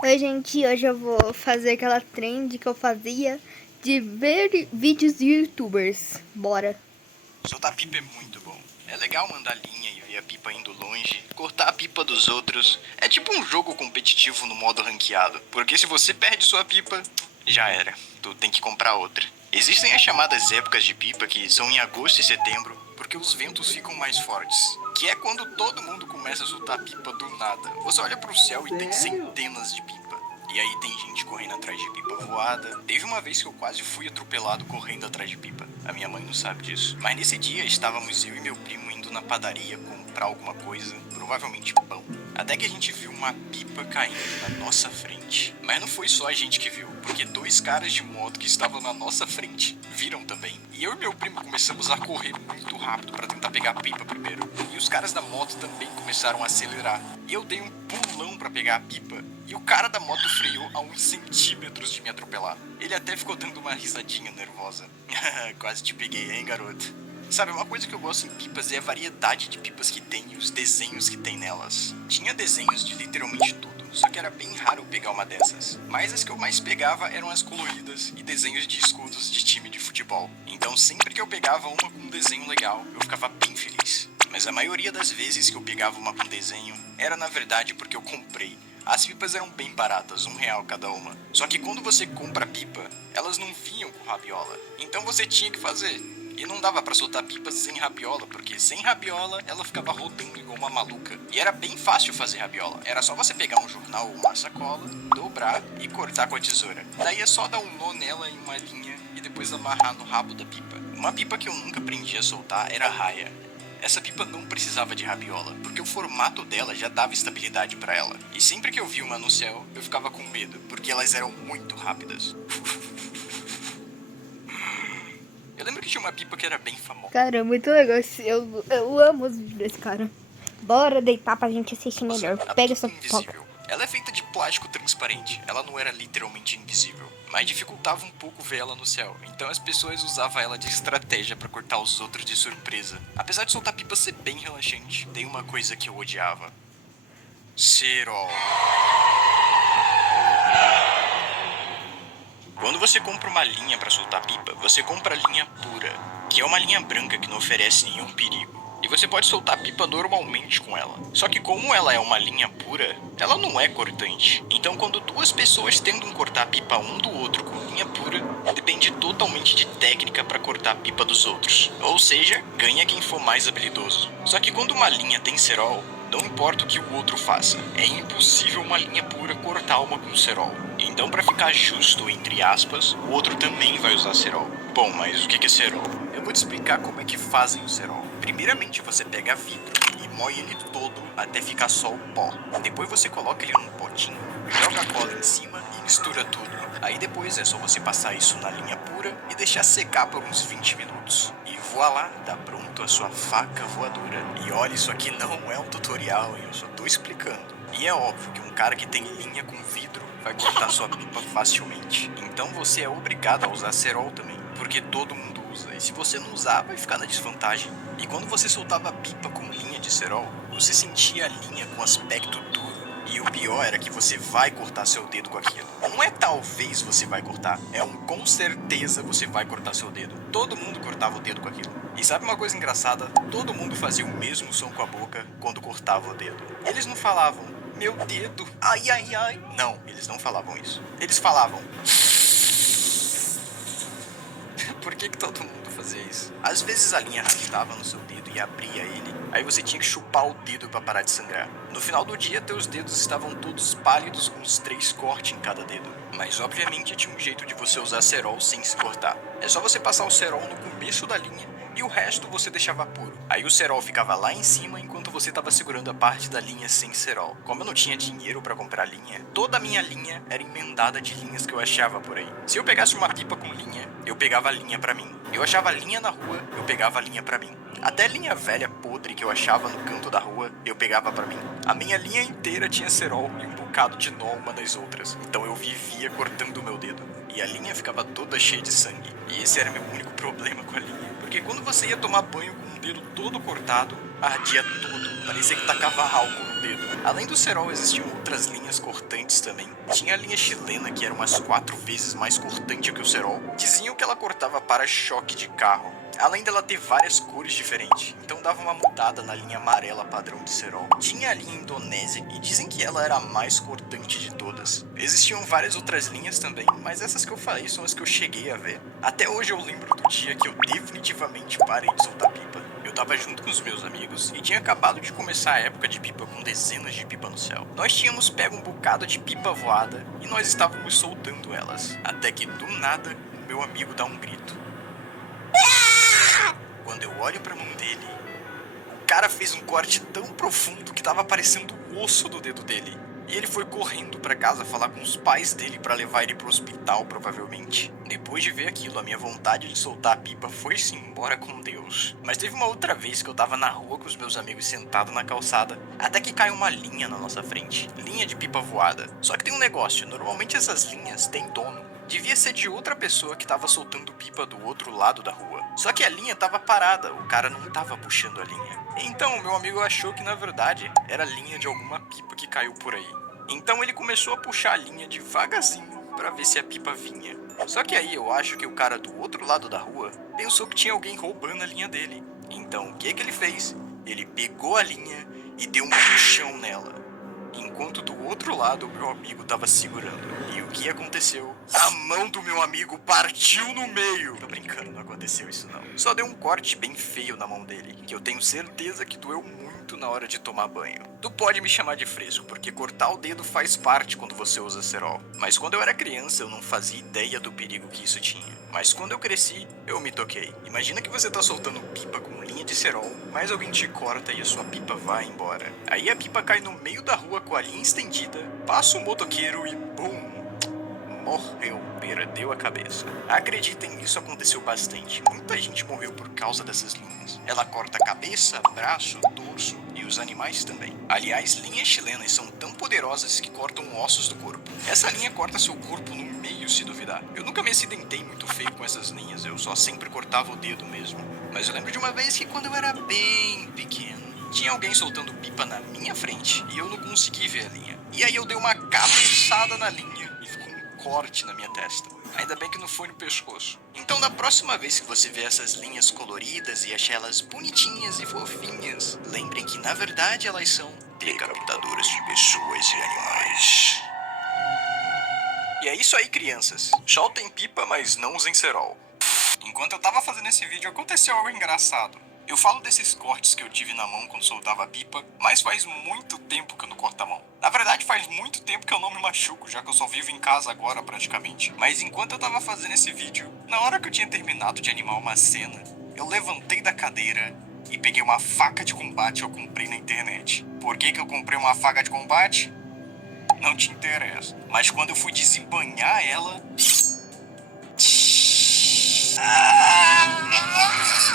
Oi, gente, hoje eu vou fazer aquela trend que eu fazia de ver vídeos de youtubers. Bora. Soltar pipa é muito bom. É legal mandar linha e ver a pipa indo longe, cortar a pipa dos outros. É tipo um jogo competitivo no modo ranqueado, porque se você perde sua pipa, já era. Tu tem que comprar outra. Existem as chamadas épocas de pipa, que são em agosto e setembro, porque os ventos ficam mais fortes. Que é quando todo mundo começa a soltar pipa do nada. Você olha pro céu e tem centenas de pipa. E aí tem gente correndo atrás de pipa voada. Teve uma vez que eu quase fui atropelado correndo atrás de pipa. A minha mãe não sabe disso. Mas nesse dia estávamos eu e meu primo indo na padaria comprar alguma coisa, provavelmente pão. Até que a gente viu uma pipa caindo na nossa frente. Mas não foi só a gente que viu, porque dois caras de moto que estavam na nossa frente viram também. E eu e meu primo começamos a correr muito rápido para tentar pegar a pipa primeiro. E os caras da moto também começaram a acelerar. E eu dei um pulão para pegar a pipa. E o cara da moto freou a uns centímetros de me atropelar. Ele até ficou dando uma risadinha nervosa. Quase te peguei, hein, garoto? Sabe, uma coisa que eu gosto em pipas é a variedade de pipas que tem e os desenhos que tem nelas. Tinha desenhos de literalmente tudo, só que era bem raro eu pegar uma dessas. Mas as que eu mais pegava eram as coloridas e desenhos de escudos de time de futebol. Então sempre que eu pegava uma com um desenho legal, eu ficava bem feliz. Mas a maioria das vezes que eu pegava uma com desenho, era na verdade porque eu comprei. As pipas eram bem baratas, R$1 cada uma. Só que quando você compra a pipa, elas não vinham com rabiola. Então você tinha que fazer. E não dava pra soltar pipas sem rabiola, porque sem rabiola ela ficava rodando igual uma maluca. E era bem fácil fazer rabiola. Era só você pegar um jornal ou uma sacola, dobrar e cortar com a tesoura. Daí é só dar um nó nela em uma linha e depois amarrar no rabo da pipa. Uma pipa que eu nunca aprendi a soltar era a raia. Essa pipa não precisava de rabiola, porque o formato dela já dava estabilidade pra ela. E sempre que eu vi uma no céu, eu ficava com medo, porque elas eram muito rápidas. Eu lembro que tinha uma pipa que era bem famosa. Cara, é muito legal. Eu amo os vídeos desse cara. Bora deitar pra gente assistir melhor. A Pega pipa essa pipoca. invisível. Ela é feita de plástico transparente. Ela não era literalmente invisível, mas dificultava um pouco ver ela no céu. Então as pessoas usavam ela de estratégia pra cortar os outros de surpresa. Apesar de soltar pipa ser bem relaxante, tem uma coisa que eu odiava: cerol. Quando você compra uma linha pra soltar pipa, você compra a linha pura, que é uma linha branca que não oferece nenhum perigo. E você pode soltar pipa normalmente com ela. Só que como ela é uma linha pura, ela não é cortante. Então quando duas pessoas tentam cortar a pipa um do outro com linha pura, depende totalmente de técnica para cortar a pipa dos outros. Ou seja, ganha quem for mais habilidoso. Só que quando uma linha tem cerol, não importa o que o outro faça, é impossível uma linha pura cortar uma com cerol. Então, para ficar justo, entre aspas, o outro também vai usar cerol. Bom, mas o que é cerol? Eu vou te explicar como é que fazem o cerol. Primeiramente, você pega vidro e moe ele todo até ficar só o pó. Depois você coloca ele num potinho, joga a cola em cima e mistura tudo. Aí depois é só você passar isso na linha pura e deixar secar por uns 20 minutos. E voilá, tá pronto a sua faca voadora. E olha, isso aqui não é um tutorial, hein? Eu só tô explicando. E é óbvio que um cara que tem linha com vidro vai cortar sua pipa facilmente. Então você é obrigado a usar cerol também, porque todo mundo usa. E se você não usar, vai ficar na desvantagem. E quando você soltava a pipa com linha de cerol, você sentia a linha com aspecto duro. E o pior era que você vai cortar seu dedo com aquilo. Não é talvez você vai cortar, é um com certeza você vai cortar seu dedo. Todo mundo cortava o dedo com aquilo. E sabe uma coisa engraçada? Todo mundo fazia o mesmo som com a boca quando cortava o dedo. Eles não falavam, meu dedo, ai ai ai. Não, eles não falavam isso. Eles falavam. Por que todo mundo fazia isso? Às vezes a linha arrastava no seu dedo e abria ele. Aí você tinha que chupar o dedo para parar de sangrar. No final do dia, teus dedos estavam todos pálidos com uns 3 cortes em cada dedo. Mas obviamente tinha um jeito de você usar cerol sem se cortar. É só você passar o cerol no começo da linha e o resto você deixava puro. Aí o cerol ficava lá em cima enquanto você estava segurando a parte da linha sem cerol. Como eu não tinha dinheiro para comprar linha, toda a minha linha era emendada de linhas que eu achava por aí. Se eu pegasse uma pipa com linha, eu pegava a linha pra mim. Eu achava linha na rua, eu pegava a linha pra mim. Até linha velha podre que eu achava no canto da rua, eu pegava pra mim. A minha linha inteira tinha cerol e um bocado de nó uma das outras. Então eu vivia cortando o meu dedo. E a linha ficava toda cheia de sangue. E esse era meu único problema com a linha. Porque quando você ia tomar banho com o dedo todo cortado, ardia tudo. Parecia que tacava álcool no dedo. Além do cerol, existiam outras outras linhas cortantes também. Tinha a linha chilena, que era umas 4 vezes mais cortante que o cerol. Diziam que ela cortava para-choque de carro, além dela ter várias cores diferentes, então dava uma mudada na linha amarela padrão de cerol. Tinha a linha indonésia, e dizem que ela era a mais cortante de todas. Existiam várias outras linhas também, mas essas que eu falei são as que eu cheguei a ver. Até hoje eu lembro do dia que eu definitivamente parei de soltar pipa. Eu tava junto com os meus amigos e tinha acabado de começar a época de pipa com dezenas de pipa no céu. Nós tínhamos pego um bocado de pipa voada e nós estávamos soltando elas. Até que do nada, o meu amigo dá um grito. Quando eu olho pra mão dele, o cara fez um corte tão profundo que tava aparecendo o osso do dedo dele. E ele foi correndo pra casa falar com os pais dele pra levar ele pro hospital, provavelmente. Depois de ver aquilo, a minha vontade de soltar a pipa foi-se embora com Deus. Mas teve uma outra vez que eu tava na rua com os meus amigos sentado na calçada, até que caiu uma linha na nossa frente. Linha de pipa voada. Só que tem um negócio, normalmente essas linhas têm dono. Devia ser de outra pessoa que tava soltando pipa do outro lado da rua. Só que a linha tava parada, o cara não tava puxando a linha. Então, meu amigo achou que na verdade era a linha de alguma pipa que caiu por aí. Então ele começou a puxar a linha devagarzinho pra ver se a pipa vinha. Só que aí eu acho que o cara do outro lado da rua pensou que tinha alguém roubando a linha dele. Então o que ele fez? Ele pegou a linha e deu um puxão nela, enquanto do outro lado o meu amigo tava segurando. E o que aconteceu? A mão do meu amigo partiu no meio. Tô brincando, não aconteceu isso não. Só deu um corte bem feio na mão dele, que eu tenho certeza que doeu muito na hora de tomar banho. Tu pode me chamar de fresco, porque cortar o dedo faz parte quando você usa cerol. Mas quando eu era criança eu não fazia ideia do perigo que isso tinha. Mas quando eu cresci, eu me toquei. Imagina que você tá soltando pipa com linha de cerol, mas alguém te corta e a sua pipa vai embora. Aí a pipa cai no meio da rua com a linha estendida, passa o motoqueiro e BUM! Morreu, perdeu a cabeça. Acreditem, isso aconteceu bastante. Muita gente morreu por causa dessas linhas. Ela corta a cabeça, braço, torso e os animais também. Aliás, linhas chilenas são tão poderosas que cortam ossos do corpo. Essa linha corta seu corpo no meio, se duvidar. Eu nunca me acidentei muito feio com essas linhas, eu só sempre cortava o dedo mesmo. Mas eu lembro de uma vez que quando eu era bem pequeno, tinha alguém soltando pipa na minha frente e eu não consegui ver a linha. E aí eu dei uma cabeçada na linha e ficou um corte na minha testa. Ainda bem que não foi no pescoço. Então da próxima vez que você vê essas linhas coloridas e achar elas bonitinhas e fofinhas, lembrem que na verdade elas são decapitadoras de pessoas e animais. E é isso aí, crianças. Soltem pipa, mas não usem cerol. Enquanto eu tava fazendo esse vídeo, aconteceu algo engraçado. Eu falo desses cortes que eu tive na mão quando soltava a pipa, mas faz muito tempo que eu não corto a mão. Na verdade, faz muito tempo que eu não me machuco, já que eu só vivo em casa agora praticamente. Mas enquanto eu tava fazendo esse vídeo, na hora que eu tinha terminado de animar uma cena, eu levantei da cadeira e peguei uma faca de combate que eu comprei na internet. Por que eu comprei uma faca de combate? Não te interessa. Mas quando eu fui desembanhar ela...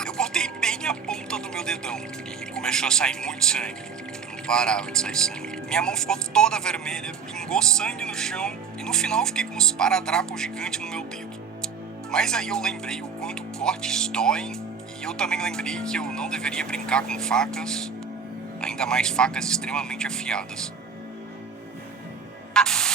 eu cortei bem a ponta do meu dedão e começou a sair muito sangue. Não parava de sair sangue. Minha mão ficou toda vermelha, pingou sangue no chão e no final eu fiquei com uns paradrapos gigantes no meu dedo. Mas aí eu lembrei o quanto cortes doem e eu também lembrei que eu não deveria brincar com facas, ainda mais facas extremamente afiadas.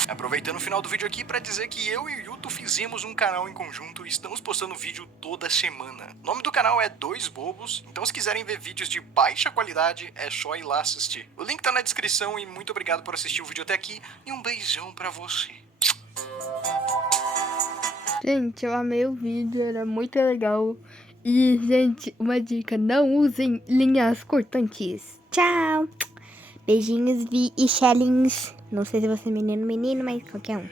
Aproveitando o final do vídeo aqui para dizer que eu e o Yuto fizemos um canal em conjunto e estamos postando vídeo toda semana. O nome do canal é Dois Bobos, então se quiserem ver vídeos de baixa qualidade, é só ir lá assistir. O link tá na descrição e muito obrigado por assistir o vídeo até aqui e um beijão pra você. Gente, eu amei o vídeo, era muito legal. E, gente, uma dica, não usem linhas cortantes. Tchau! Beijinhos, Vi e Shellings. Não sei se você é menino, mas qualquer um.